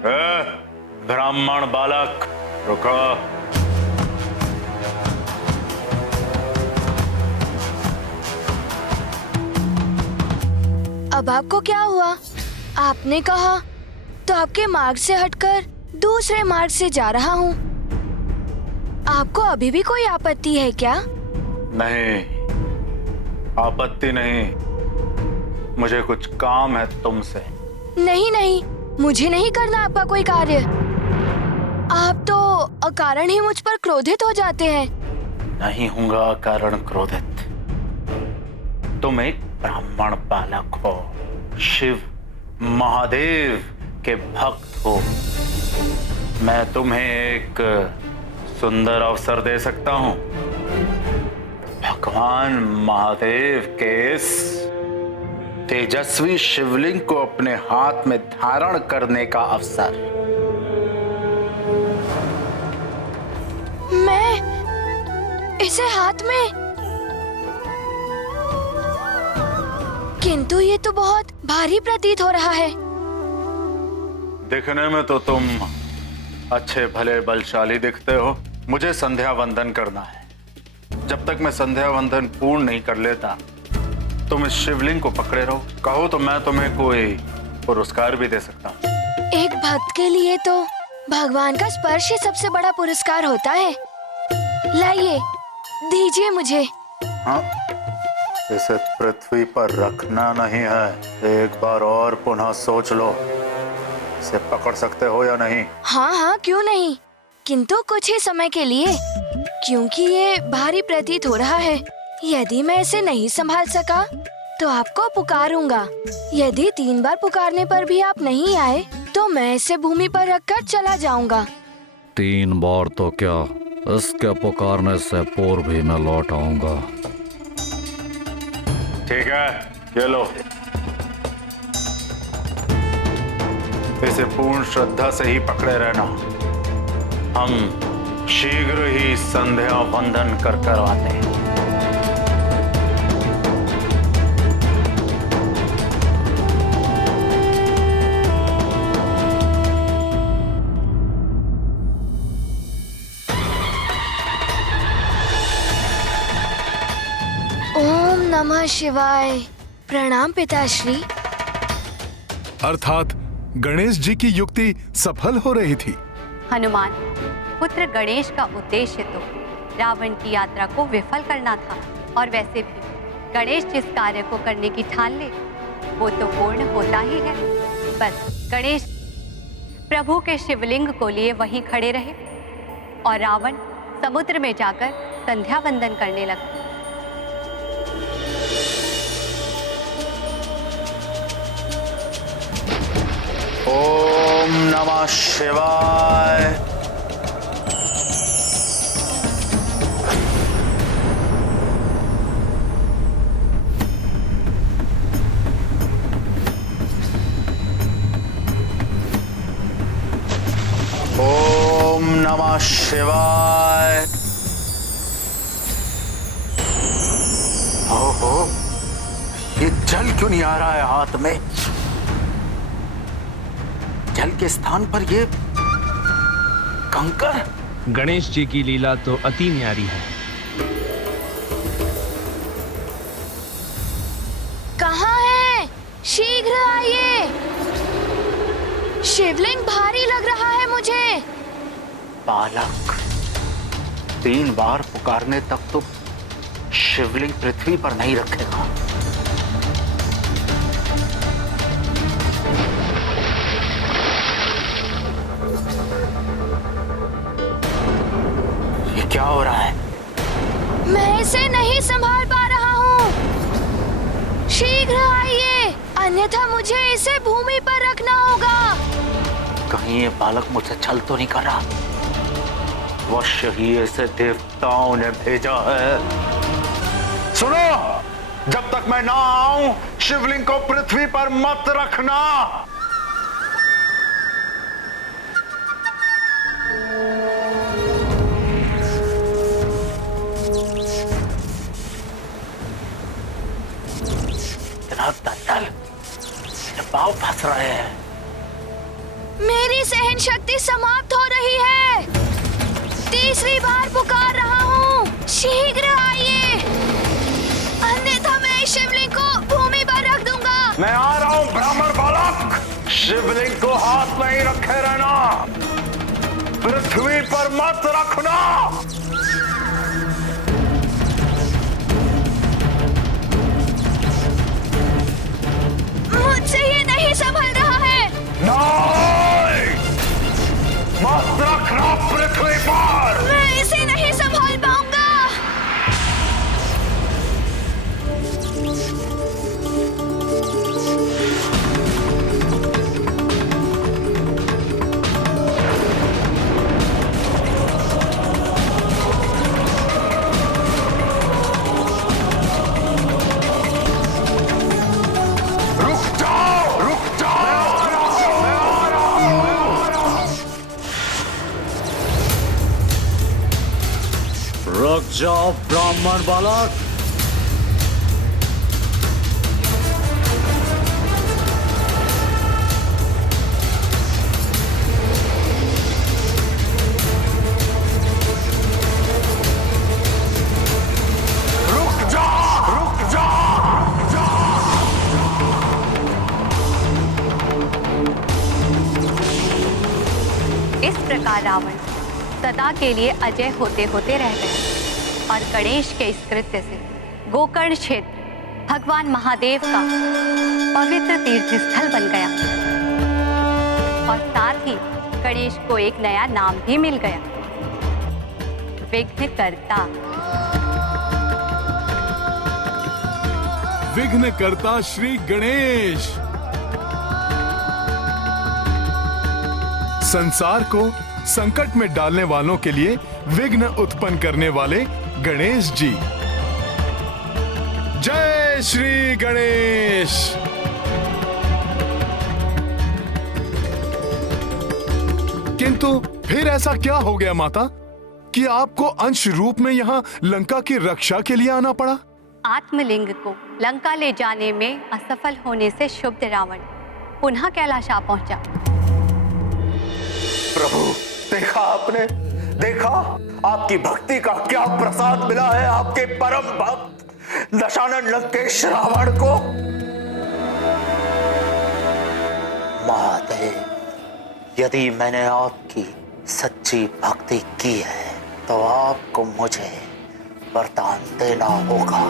ब्राह्मण बालक रुको। अब आपको क्या हुआ? आपने कहा तो आपके मार्ग से हटकर दूसरे मार्ग से जा रहा हूँ। आपको अभी भी कोई आपत्ति है क्या? नहीं, आपत्ति नहीं, मुझे कुछ काम है तुमसे। नहीं नहीं, मुझे नहीं करना आपका कोई कार्य। आप तो अकारण ही मुझ पर क्रोधित हो जाते हैं। नहीं हूँगा अकारण क्रोधित। तुम एक ब्राह्मण बालक हो, शिव महादेव के भक्त हो। मैं तुम्हें एक सुंदर अवसर दे सकता हूँ। भगवान महादेव के इस तेजस्वी शिवलिंग को अपने हाथ में धारण करने का अवसर। मैं इसे हाथ में? किंतु ये तो बहुत भारी प्रतीत हो रहा है। दिखने में तो तुम अच्छे भले बलशाली दिखते हो। मुझे संध्या वंदन करना है। जब तक मैं संध्या वंदन पूर्ण नहीं कर लेता तुम इस शिवलिंग को पकड़े रहो। कहो तो मैं तुम्हें कोई पुरस्कार भी दे सकता हूँ। एक भक्त के लिए तो भगवान का स्पर्श ही सबसे बड़ा पुरस्कार होता है। लाइए, दीजिए मुझे। हाँ, इसे पृथ्वी पर रखना नहीं है। एक बार और पुनः सोच लो, इसे पकड़ सकते हो या नहीं? हाँ हाँ, क्यों नहीं, किंतु कुछ ही समय के लिए, क्योंकि ये भारी प्रतीत हो रहा है। यदि मैं इसे नहीं संभाल सका तो आपको पुकारूंगा। यदि 3 बार पुकारने पर भी आप नहीं आए तो मैं इसे भूमि पर रखकर चला जाऊंगा। 3 बार तो क्या, इसके पुकारने से पूर्व भी मैं लौट आऊंगा। ठीक है, ये लो। इसे पूर्ण श्रद्धा से ही पकड़े रहना। हम शीघ्र ही संध्या वंदन कर आते हैं। ओम नमः शिवाय। प्रणाम पिताश्री। अर्थात गणेश जी की युक्ति सफल हो रही थी। हनुमान पुत्र गणेश का उद्देश्य तो रावण की यात्रा को विफल करना था, और वैसे भी गणेश जिस कार्य को करने की ठान ले वो तो पूर्ण होता ही है। बस गणेश प्रभु के शिवलिंग को लिए वहीं खड़े रहे और रावण समुद्र में जाकर संध्या वंदन करने लगा। ओम नमः शिवाय। ओम नमः शिवाय। ओहो, ये जल क्यों नहीं आ रहा है हाथ में? जल के स्थान पर ये कंकर। गणेश जी की लीला तो अति न्यारी है। कहाँ है? शीघ्र आइए। शिवलिंग भारी लग रहा है मुझे। बालक, 3 बार पुकारने तक तो शिवलिंग पृथ्वी पर नहीं रखेगा। ये क्या हो रहा है? मैं इसे नहीं संभाल पा रहा हूँ। शीघ्र आइए, अन्यथा मुझे इसे भूमि पर रखना होगा। कहीं ये बालक मुझसे छल तो नहीं कर रहा? अवश्य ही ऐसे देवताओं ने भेजा है। सुनो, जब तक मैं ना आऊं शिवलिंग को पृथ्वी पर मत रखना। इतना दलदल, ये पांव फंस रहे हैं। मेरी सहन शक्ति समाप्त हो रही है। तीसरी बार पुकार रहा हूँ, शीघ्र आइए, अन्यथा मैं इस शिवलिंग को भूमि पर रख दूंगा। मैं आ रहा हूँ ब्राह्मण बालक। शिवलिंग को हाथ में ही रखे रहना, पृथ्वी पर मत रखना। मुझसे ये नहीं संभल रहा है। नहीं, मत रखना पृथ्वी पर। मैं इसे नहीं संभाल पाऊंगा। रुक जाओ ब्राह्मण बालक। इस प्रकार रावण सदा के लिए अजय होते होते रह गया और गणेश के इस कृत्य से गोकर्ण क्षेत्र भगवान महादेव का पवित्र तीर्थ स्थल बन गया और साथ ही गणेश को एक नया नाम भी मिल गया, विघ्नकर्ता। विघ्नकर्ता श्री गणेश। संसार को संकट में डालने वालों के लिए विघ्न उत्पन्न करने वाले गणेश जी। जय श्री गणेश। किंतु फिर ऐसा क्या हो गया माता कि आपको अंश रूप में यहाँ लंका की रक्षा के लिए आना पड़ा? आत्मलिंग को लंका ले जाने में असफल होने से क्षुब्ध रावण पुनः कैलाश आ पहुंचा। प्रभु, देखा आपने, देखा आपकी भक्ति का क्या प्रसाद मिला है आपके परम भक्त दशानन लंकेश रावण को। महादेव, यदि मैंने आपकी सच्ची भक्ति की है तो आपको मुझे वरदान देना होगा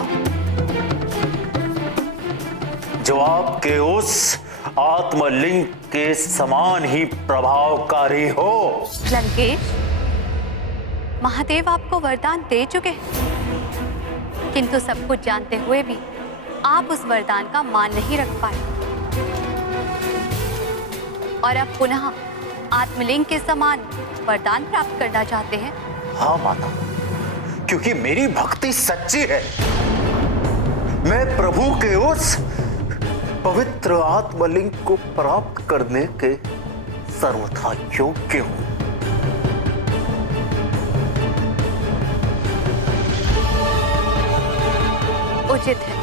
जो आपके उस आत्मलिंग के समान ही प्रभावकारी हो। लंकेश, महादेव आपको वरदान दे चुके हैं, किंतु सब कुछ जानते हुए भी आप उस वरदान का मान नहीं रख पाए और अब पुनः आत्मलिंग के समान वरदान प्राप्त करना चाहते हैं। हाँ माता, क्योंकि मेरी भक्ति सच्ची है। मैं प्रभु के उस पवित्र आत्मलिंग को प्राप्त करने के सर्वथा योग्य हूं। उचित है,